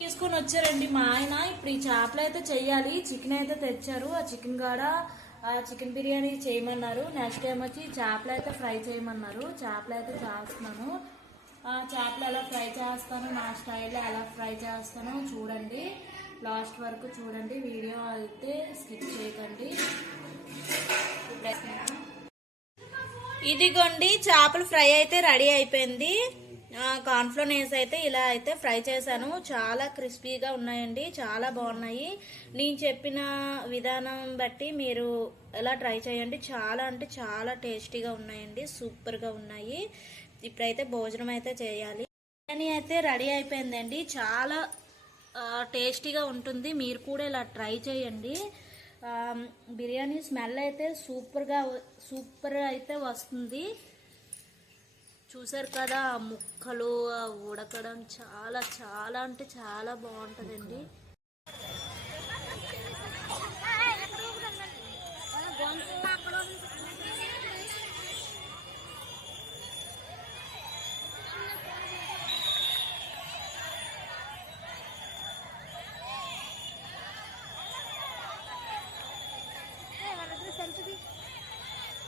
తీసుకొని వచ్చారండి మా ఆయన. ఇప్పుడు ఈ చేపలు అయితే చెయ్యాలి. చికెన్ అయితే తెచ్చారు. ఆ చికెన్ కాడ చికెన్ బిర్యానీ చేయమన్నారు. నెక్స్ట్ టైం వచ్చి చేపలు అయితే ఫ్రై చేయమన్నారు. చేపలు అయితే చేస్తున్నాను. ఆ చేపలు ఎలా ఫ్రై చేస్తాను నా స్టైల్లో ఎలా ఫ్రై చేస్తానో చూడండి. లాస్ట్ వరకు చూడండి. వీడియో అయితే స్కిప్ చేయకండి. ఇదిగోండి చేపలు ఫ్రై అయితే రెడీ అయిపోయింది. కార్న్ఫ్లోర్ వేసి అయితే ఇలా అయితే ఫ్రై చేశాను. చాలా క్రిస్పీగా ఉన్నాయండి. చాలా బాగున్నాయి. నేను చెప్పిన విధానం బట్టి మీరు ఎలా ట్రై చేయండి. చాలా అంటే చాలా టేస్టీగా ఉన్నాయండి. సూపర్గా ఉన్నాయి. ఇప్పుడైతే భోజనం అయితే చేయాలి. బిర్యానీ అయితే రెడీ అయిపోయిందండి. చాలా టేస్టీగా ఉంటుంది. మీరు కూడా ఇలా ట్రై చేయండి. బిర్యానీ స్మెల్ అయితే సూపర్గా సూపర్ అయితే వస్తుంది. చూసారు కదా ఆ ముక్కలు ఆ ఉడకడం చాలా చాలా అంటే చాలా బాగుంటుందండి.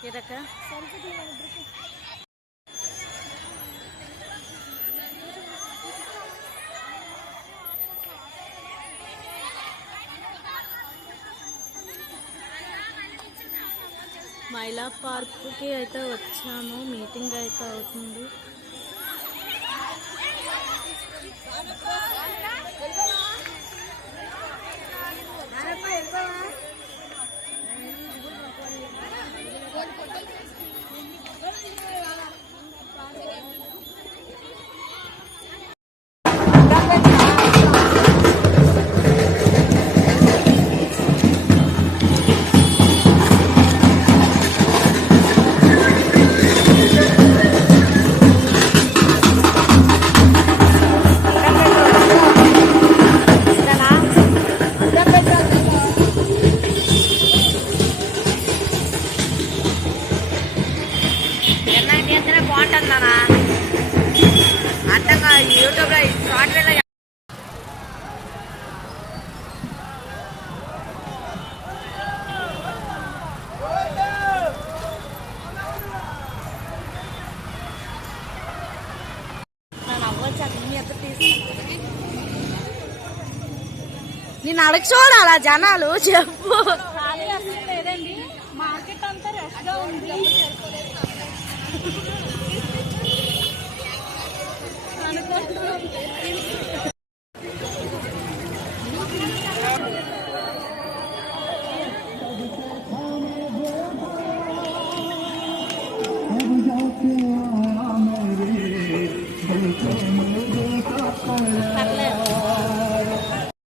ఇదక్క మైలా పార్క్కి అయితే వచ్చాము. మీటింగ్ అయితే అవుతుంది. చేస్తేనే బాగుంటుంది నాన్న. అర్థంగా యూట్యూబ్లో షార్ట్వేర్లో నేను అవ్వచ్చు అక్కడ మీ ఎక్కడ తీసుకున్నాను నేను అడగ చూడాలా జనాలు చెప్పు. మార్కెట్ అంతా రష్గా ఉంది.